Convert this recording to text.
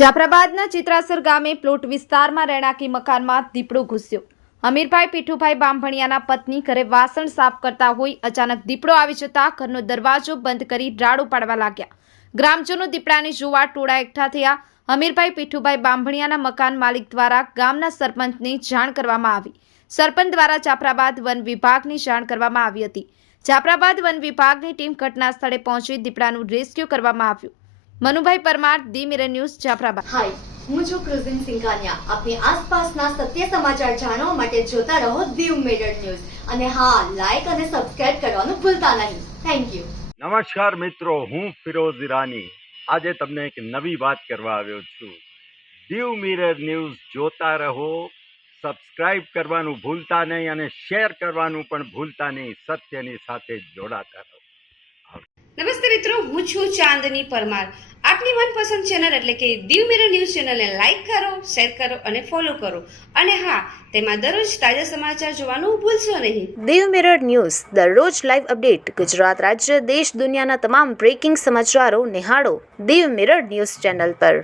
જાફરાબાદના ચિત્રાસર ગામે પ્લોટ વિસ્તારમાં રહેણાંકી મકાનમાં દીપડો ઘૂસ્યો। હમીરભાઈ પીઠુભાઈ બામભણિયાના પત્ની ઘરે વાસણ સાફ કરતા હોય અચાનક દીપડો આવી જતા ઘરનો દરવાજો બંધ કરી રાડો પાડવા લાગ્યા। ગ્રામજનો દીપડાને જોવા ટોળા એકઠા થયા। હમીરભાઈ પીઠુભાઈ બામભણિયાના મકાન માલિક દ્વારા ગામના સરપંચને જાણ કરવામાં આવી। સરપંચ દ્વારા જાફરાબાદ વન વિભાગની જાણ કરવામાં આવી હતી। જાફરાબાદ વન વિભાગની ટીમ ઘટના સ્થળે પહોંચી દીપડાનું રેસ્ક્યુ કરવામાં આવ્યું। Manubhai Parmar, the mirror news, Jafrabad. Hi, હું છું ક્રુઝિન સિંઘાનિયા। આપની આસપાસના સત્ય સમાચાર જાણવા માટે જોતા રહો ધી મિરર ન્યૂઝ અને હા, લાઈક અને સબસ્ક્રાઇબ કરવાનું ભૂલતા નહીં। Thank you. નમસ્કાર મિત્રો, હું ફિરોઝ ઈરાની આજે તમને એક નવી વાત કરવા આવ્યો છું। ધી મિરર ન્યૂઝ જોતા રહો, સબસ્ક્રાઇબ કરવાનું ભૂલતા નહીં અને શેર કરવાનું પણ ભૂલતા નહીં। સત્યની સાથે જોડાતા રહો। નમસ્તે મિત્રો, હું છું ચાંદની પરમાર। આપની મનપસંદ ચેનલ એટલે કે ધી મિરર ન્યૂઝ ચેનલને લાઈક કરો, શેર કરો અને ફોલો કરો અને હા, તેમાં દરરોજ તાજા સમાચાર જોવાનું ભૂલશો નહીં। ધી મિરર ન્યૂઝ દરરોજ લાઈવ અપડેટ ગુજરાત રાજ્ય, દેશ, દુનિયાના તમામ બ્રેકિંગ સમાચારો નિહાળો ધી મિરર ન્યૂઝ ચેનલ પર।